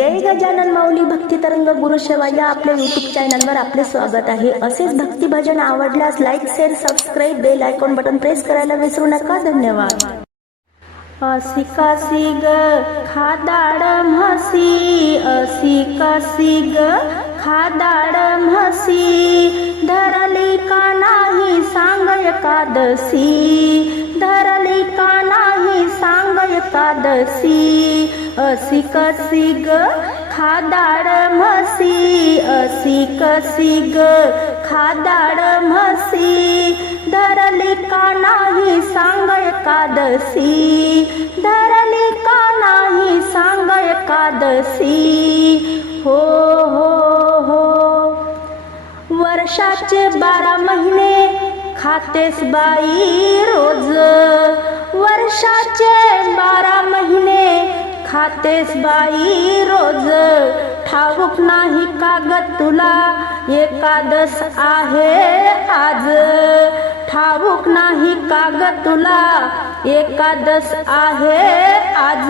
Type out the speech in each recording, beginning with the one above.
जय गजानन माऊली भक्ती तरंग गुरुसेवा या आपल्या युट्यूब चॅनलवर आपले स्वागत आहे. असेच भक्ती भजन आवडल्यास like share subscribe bell icon button press करायला विसरू नका. धन्यवाद. असी कसी ग, खादाड म्हसी. असी कसी ग, खादाड म्हसी. धरली का नाही सांग एकादशी. धरली का नाही सांग एकादशी. असी कसी ग? खादाड म्हसी असी कसी ग? खादाड म्हसी धरली का नाही सांग एकादशी धरली का नाही सांग एकादशी हो हो हो. वर्षाचे बारा महिने खातेस बाई रोज. वर्षाचे बारा महिने खातेस बाई रोज ठाऊक नाही कागद तुला. एकादश आहे आज. ठाऊक नाही कागद तुला. एकादश आहे आज.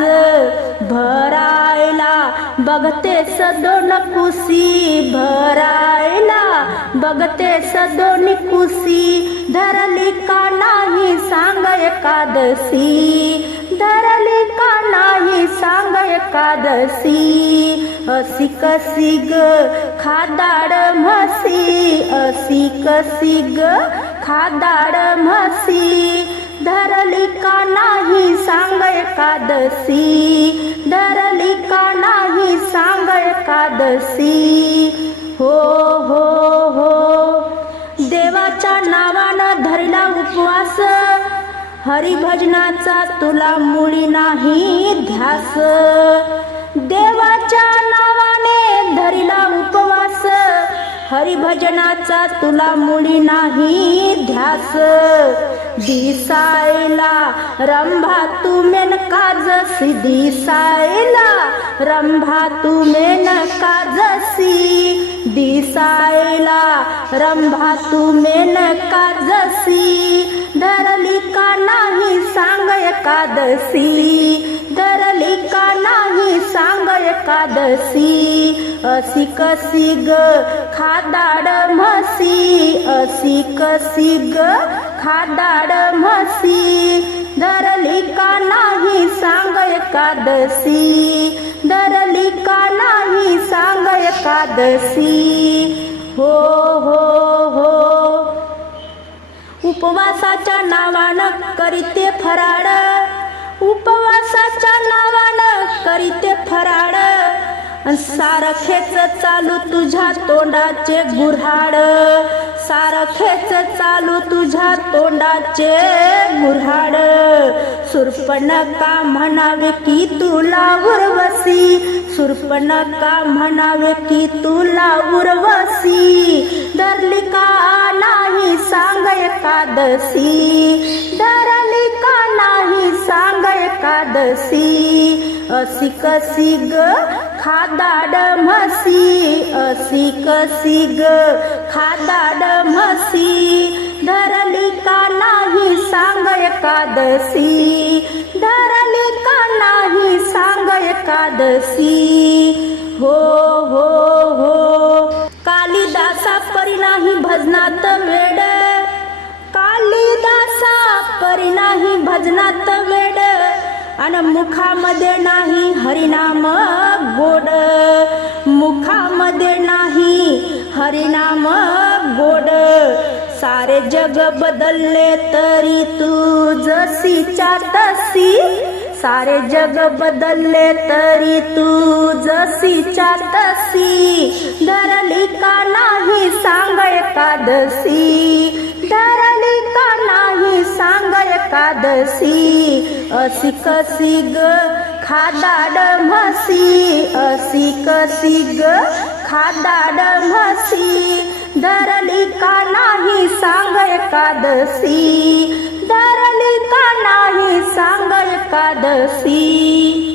भरायला बघते सदोन कुसी. भरायला बघते सदोन कुसी. धरली का नाही सांग एकादशी. धरली का नाही? सांग एकादशी. असी कसी ग खादाड म्हसी. असी कसी ग खादाड म्हसी. धरली का नाही? सांग एकादशी. धरली का नाही? सांग एकादशी. हो हो हो. देवाच्या नावानं धरला हरिभजनाचा तुला मुळी नाही ध्यास. देवाच्या नावाने धरिला उपवास. हरिभजनाचा तुला मुळी नाही ध्यास. दिसायला रंभा तू मेन काजसी दिसायला रंभा तू मेन काजसी दिसायला रंभा तू मेन का एकादशी. धरली का नाही सांग एकादशी. असी कसी ग? खादाड म्हसी असी कसी ग? खादाड म्हसी धरली का नाही सांग एकादशी. धरली का नाही सांग एकादशी. हो हो हो. उपवासाच्या नावानं करीते फराड उपवासाच्या नावानं करीते फराड सारखेच चालू तुझ्या तोंडाचे गुऱ्हाड. सारखेच चालू तुझ्या तोंडाचे गुऱ्हाड. सुरपणका म्हणावे की तुला उर्वशी? सुरपणका म्हणावे की तुला उर्वशी? धरली का नाही सांग एकादशी? एकादशी असी कसी ग, खादाड म्हसी असी कसी ग, खादाड म्हसी धरली का नाही सांग एकादशी धरली का नाही सांग एकादशी। हो हो हो, कालिदासा परी नाही भजनात वेड, कालिदासा परी नाही भजनात वेड। अन मुखामध्ये नाही हरिनाम गोड. मुखामध्ये नाही हरिनाम गोड. सारे जग बदलले तरी तू जसीच्या तसी सारे जग बदलले तरी तू जसीच्या तसी धरली का नाही सांग एकादशी एकादशी असी कसी ग खादाड म्हसी असी कसी ग खादाड म्हसी. धरली का नाही सांग एकादशी धरली का नाही सांग एकादशी.